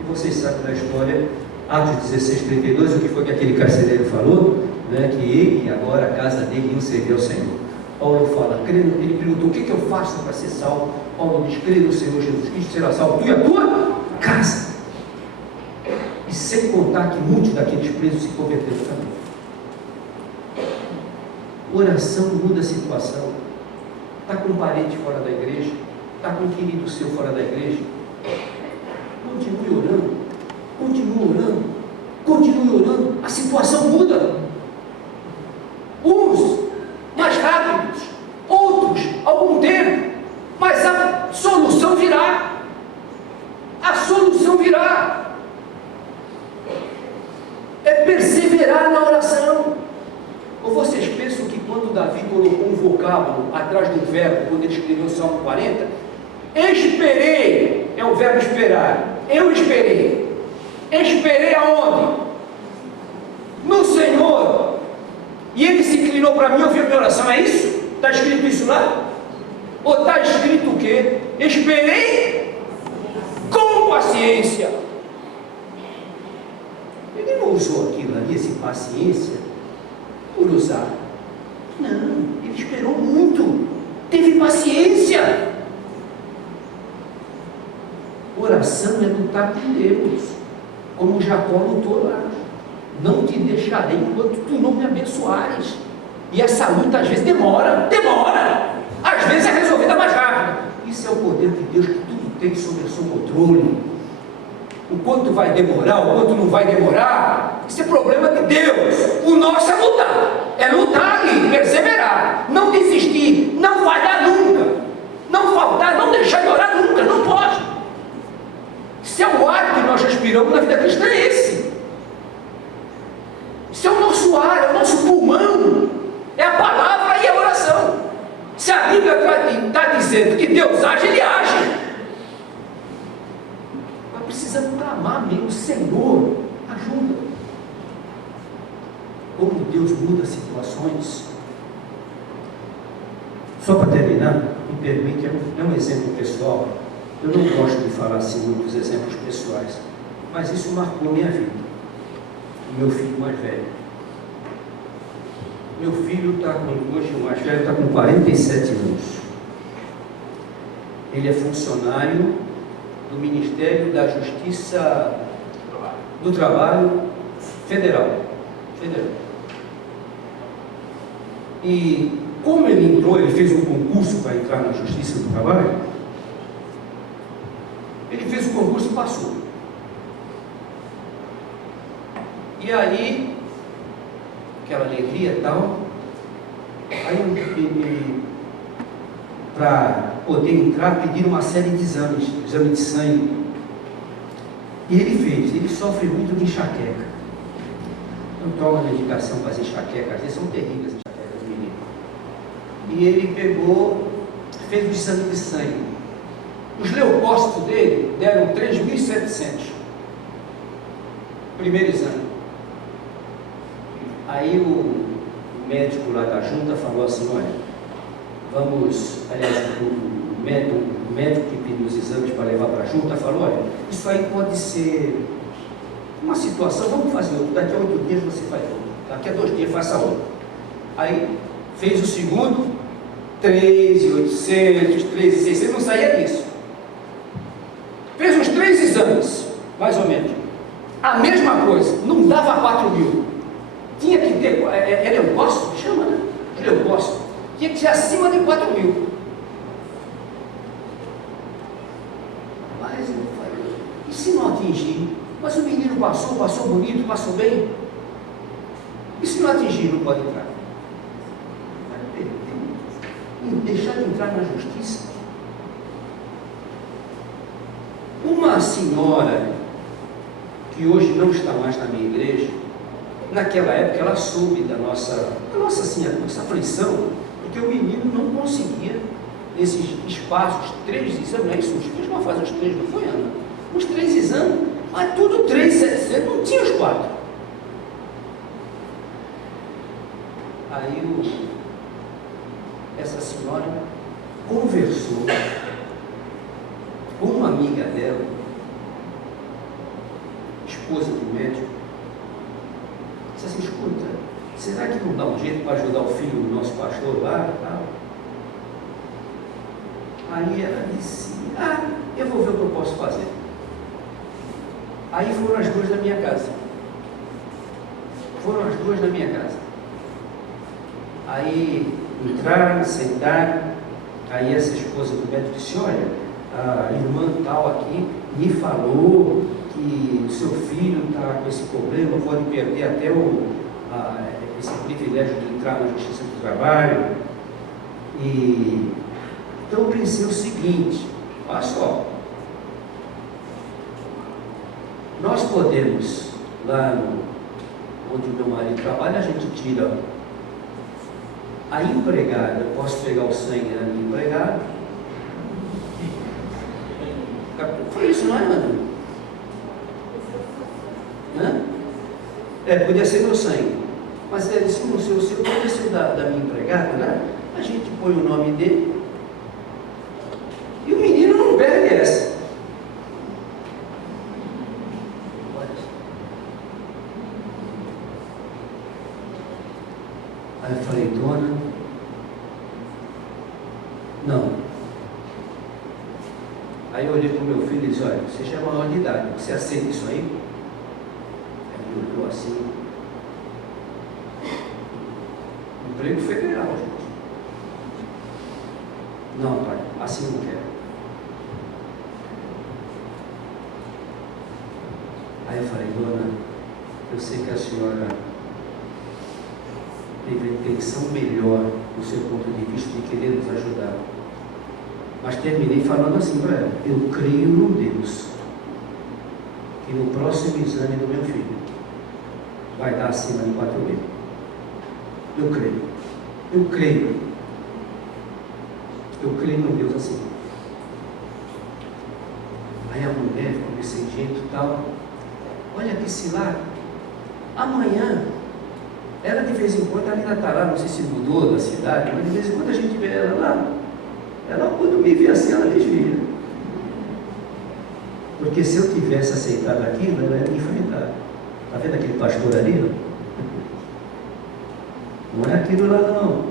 E vocês sabem da história, Atos 16:32, o que foi que aquele carcereiro falou? Né, que ele e agora a casa dele iam servir ao Senhor. Paulo fala, ele perguntou, o que eu faço para ser salvo? Paulo diz, crê no Senhor Jesus Cristo, será salvo tu e a tua casa. E sem contar que muitos daqueles presos se converteram também. Oração muda a situação. Está com um parente fora da igreja, está com um querido seu fora da igreja. Continue orando, continue orando, continue orando. A situação muda. Uns mais rápidos, outros algum tempo, mas a solução virá. A solução virá. É perseverar na oração. Ou vocês pensam que quando Davi colocou um vocábulo atrás do verbo, quando ele escreveu o Salmo 40, esperei, é o verbo esperar, eu esperei. Esperei aonde? No Senhor. E ele se inclinou para mim e ouviu a minha oração, é isso? Está escrito isso lá? Ou está escrito o quê? Esperei com paciência. Ele não usou aquilo ali, esse paciência, por usar. Não, ele esperou muito, teve paciência. Oração é lutar com Deus, como Jacó lutou lá. Não te deixarei enquanto tu não me abençoares. E essa luta às vezes demora, às vezes é resolvida mais rápido. Isso é o poder de Deus que tudo tem sob o seu controle. O quanto vai demorar, o quanto não vai demorar, isso é problema de Deus. O nosso é lutar e perseverar, não desistir, não falhar nunca, não faltar, não deixar de orar nunca, não pode. Se é o ar que nós respiramos na vida cristã, é esse. Isso é o nosso ar, é o nosso pulmão, é a palavra e a oração. Se a Bíblia está dizendo que Deus age, Ele age. Mas precisamos clamar mesmo, Senhor, ajuda. Como Deus muda situações. Só para terminar, me permite, é um exemplo pessoal. Eu não gosto de falar assim muitos exemplos pessoais, mas isso marcou minha vida. O meu filho mais velho. Meu filho está com, hoje o mais velho está com 47 anos. Ele é funcionário do Ministério da Justiça do Trabalho Federal. E como ele entrou, ele fez um concurso para entrar na Justiça do Trabalho. Ele fez o concurso e passou. E aí, aquela alegria e tal, aí para poder entrar, pediram uma série de exames, exame de sangue. E ele fez, ele sofre muito de enxaqueca. Não toma medicação para as enxaquecas, às vezes são terríveis as enxaquecas do menino. E ele pegou, fez o exame de sangue. Os leucócitos dele deram 3.700. Primeiro exame. Aí o médico lá da junta falou assim, olha, vamos, aliás, o médico que pediu os exames para levar para a junta falou, olha, isso aí pode ser uma situação, vamos fazer outro, daqui a 8 dias você faz outro, daqui a 2 dias faça outro. Aí fez o segundo, 3.800, 3.600, não saía disso. Fez os 3 exames, mais ou menos, a mesma coisa, não dava 4.000. Tinha que ter, é leucócito, chama, né? Leucócito. Tinha que ser acima de 4.000. Mas eu falei, e se não atingir? Mas o menino passou bonito, passou bem. E se não atingir, não pode entrar? Vai perder. Deixar de entrar na justiça. Uma uma senhora que hoje não está mais na minha igreja, naquela época ela soube da nossa aflição, porque o menino não conseguia, nesses espaços, 3 exames, não é isso? Os filhos não fazem os 3, não foi, Ana? Os 3 exames, mas tudo 3,700, não tinha os 4. Aí essa senhora conversou com uma amiga dela, esposa do médico, disse assim: escuta, será que não dá um jeito para ajudar o filho do nosso pastor lá e tal? Aí ela disse: eu vou ver o que eu posso fazer. Aí foram as 2 na minha casa. Aí entraram, sentaram. Aí essa esposa do médico disse: olha, a irmã tal aqui me falou que o seu filho está com esse problema, pode perder até esse privilégio de entrar na Justiça do Trabalho. E então eu pensei o seguinte: olha só, nós podemos, lá onde o meu marido trabalha, a gente tira a empregada, eu posso pegar o sangue da minha empregada. Foi isso, não é, Manu? Podia ser meu sangue, mas ele disse: não sei, o seu podia ser da minha empregada, né? A gente põe o nome dele e o menino não perde essa. Aí eu falei: dona, não. Aí eu olhei para o meu filho e disse: olha, você já é maior de idade, você aceita isso aí? Aí ele olhou assim: emprego federal, gente. Não, pai, assim não quero. Aí eu falei: dona, eu sei que a senhora teve a intenção melhor do seu ponto de vista de querer nos ajudar, mas terminei falando assim para ela: eu creio num Deus que no próximo exame do meu filho vai dar acima de 4.000. Eu creio num Deus assim. Aí a mulher ficou desse jeito e tal. Olha que cilada, amanhã ela de vez em quando, ela ainda está lá, não sei se mudou da cidade, mas de vez em quando a gente vê ela lá. Ela, quando me vê assim, ela desvia. Porque se eu tivesse aceitado aquilo, ela ia me enfrentar. Está vendo aquele pastor ali? Não é aquilo lá, não.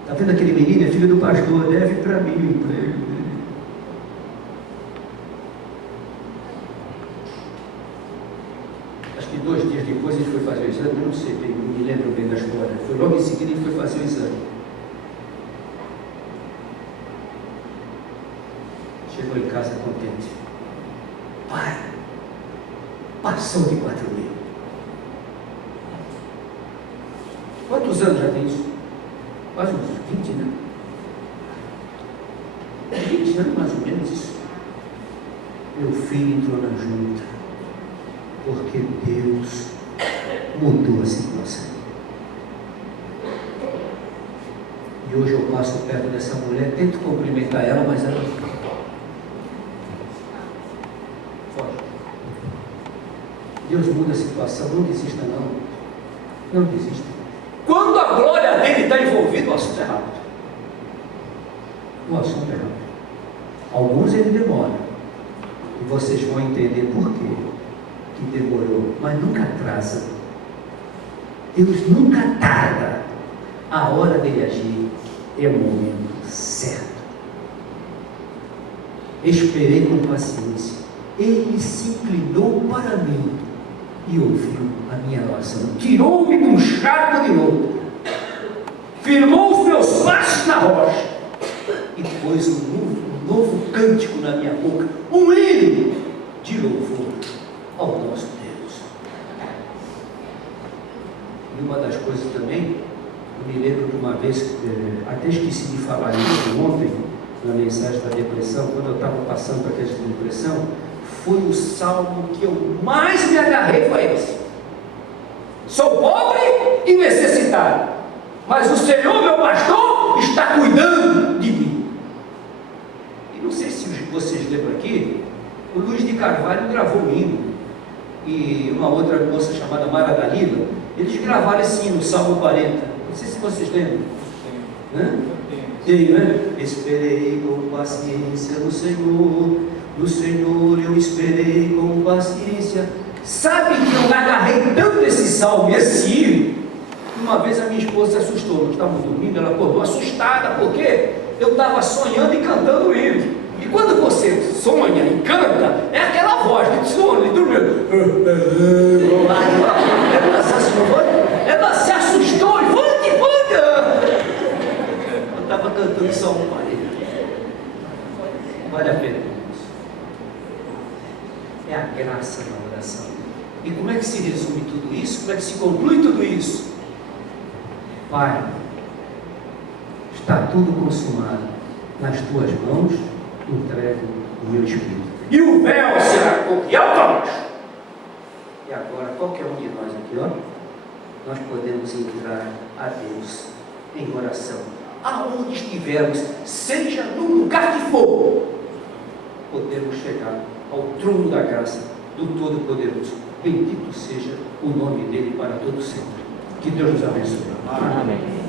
Está vendo aquele menino? É filho do pastor, deve para mim o emprego. Acho que 2 dias depois ele foi fazer o exame, eu não sei, não me lembro bem da história. Foi logo em seguida ele foi fazer o exame. Chegou em casa contente. Pai, passou de 4.000. Quantos anos já tem isso? Quase uns 20, né? 20 anos mais ou menos isso. Meu filho entrou na junta, porque Deus mudou a situação. E hoje eu passo perto dessa mulher, tento cumprimentar ela, mas ela foge. Deus muda a situação, não desista não. Não desista. Quando a glória dele está envolvida, o assunto é rápido. O assunto é rápido. Alguns ele demora. E vocês vão entender por quê que demorou, mas nunca atrasa. Deus nunca tarda. A hora dele agir é o momento certo. Esperei com paciência. Ele se inclinou para mim e ouviu a minha oração. Tirou-me de um charco de lodo, firmou os meus passos na rocha e pôs um novo cântico na minha boca, um hino de louvor ao nosso Deus. E uma das coisas também, eu me lembro de uma vez, até esqueci de falar isso ontem, na mensagem da depressão, quando eu estava passando por aquela depressão, foi o salmo que eu mais me agarrei, foi esse. Sou pobre e necessitado, mas o Senhor, meu pastor, está cuidando de mim. E não sei se vocês lembram aqui, o Luiz de Carvalho gravou um hino, e uma outra moça chamada Mara Dalila, eles gravaram esse hino, Salmo 40. Não sei se vocês lembram. Tem, né? Esperei com paciência no Senhor eu esperei com paciência. Sabe que eu agarrei tanto esse salmo e esse hino? Uma vez a minha esposa se assustou, nós estávamos dormindo, ela acordou assustada, porque eu estava sonhando e cantando o hino. E quando você sonha e canta, é aquela voz de sono, e dormiu. Ela se assustou e foi que manda. Eu estava cantando Salmo 40. Vale a pena. É a graça na oração. E como é que se resume tudo isso? Como é que se conclui tudo isso? Pai, está tudo consumado. Nas tuas mãos entrego o meu espírito. E o véu será e automático. E agora, qualquer um de nós aqui, ó, nós podemos entrar a Deus em oração. Aonde estivermos, seja no lugar que for, podemos chegar ao trono da graça do Todo-Poderoso. Bendito seja o nome dele para todo sempre. Que Deus nos abençoe. Amém.